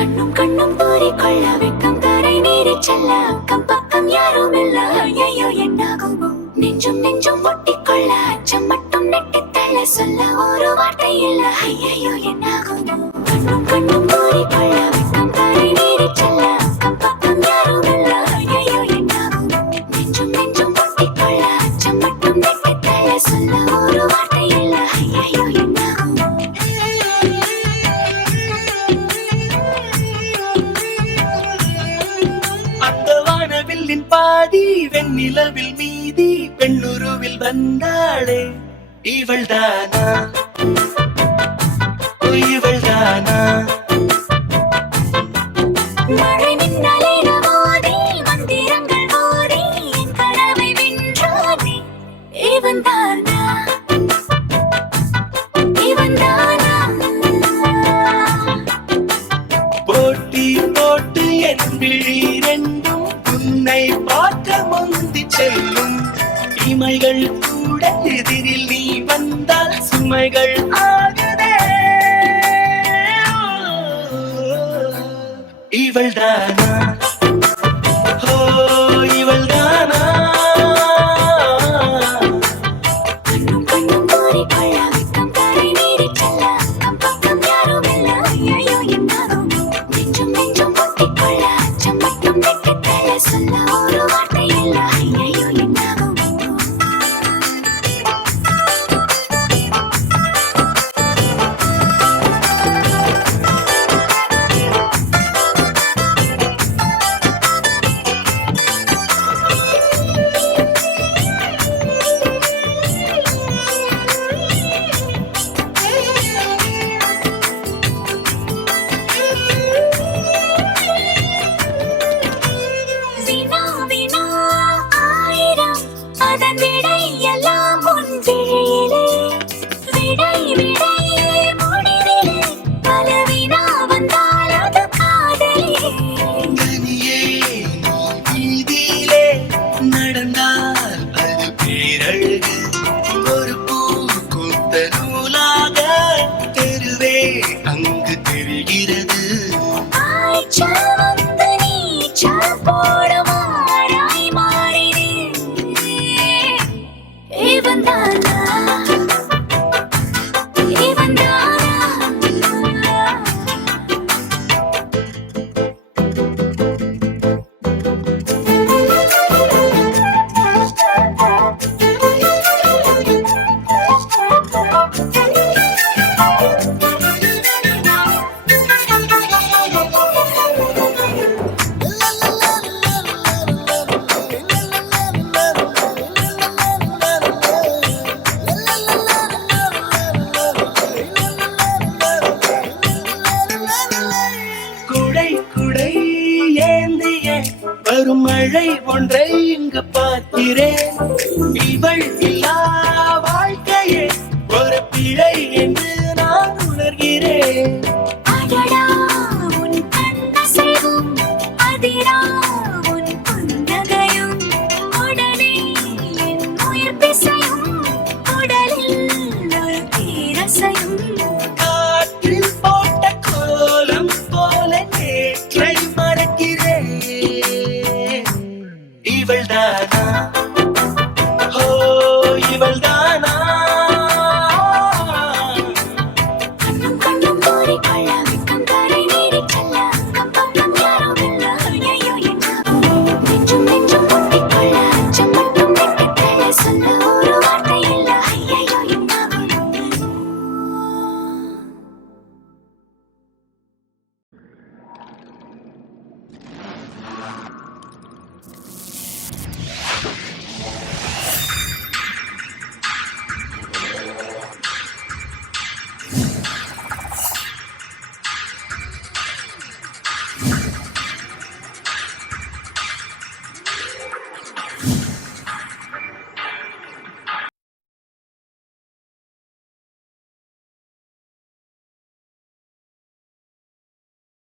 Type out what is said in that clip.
கண்ணும் கண்ணும் பூரிக்கொள்ள வெக்கம் கரை மீறி செல்ல அக்கம் பக்கம் யாரும் இல்ல ஐயோ என்னாகுமோ நெஞ்சும் நெஞ்சும் ஒட்டிக்கொள்ள அச்சம் மட்டும் நெட்டித்தள்ள சொல்ல ஒரு வார்த்தை இல்ல ஐயோ என்னாகுமோ கண்ணும் கண்ணும் பூரிக்கொள்ள வெக்கம் கரை மீறி செல்ல அக்கம் பக்கம் யாரும் இல்ல ஐயோ என்னாகுமோ நெஞ்சும் நெஞ்சும் ஒட்டிக்கொள்ள அச்சம் மட்டும் நெட்டித்தள்ள சொல்ல ஒரு வார்த்தை இல்ல ஐயோ என்னாகுமோ பாதி வெண்ணிலவில் மீதி பெண்ணுருவில் வந்தாளே இவள்தானா இவள்தானா மழை மின்னலின மோதி மந்திரங்கள் மோதி என் கனவை வென்றானே இவன்தானா இவன்தானா போட்டி போட்டு என் விழி ரெண்டும் உன்னை பார்க்க முந்தி செல்லும் இமைகள் கூட எதிரில் நீ வந்தால் சுமைகள் ஆகுதே இவள்தானா ஓ இவள்தானா கண்ணும் கண்ணும் பூரிக்கொள்ள வெக்கம் கரை மீறி செல்ல அக்கம் பக்கம் யாரும் இல்ல ஐயோ என்னாகுமோ நெஞ்சும் நெஞ்சும் ஒட்டிக்கொள்ள அச்சம் மட்டும் நெட்டித்தள்ள சொல்ல ஒரு வார்த்தை இல்ல ஐயோ என்னாகுமோ வினா வினா ஆயிரம் அதன் விடை எல்லாம் உன் விழியிலே விடை விடை முடிவிலே பல வினா வந்தால் அது காதலே தனியே வீதியிலே நடந்தால் அது பேரழகு ஒரு பூ கூத்த நூலாக தெருவே அங்கு தெரிகிறது ஆய்ச்சா வந்து நீச்சா போட மாறாய் மாறினே இவன்தானா இவன்தானா குடை குடை ஏந்திய வரும் மழை ஒன்றை இங்கு பார்க்கிறேன் இவள் இல்லா வாழ்க்கையே ஒரு பிழை என்று நான் உணர்கிறேன்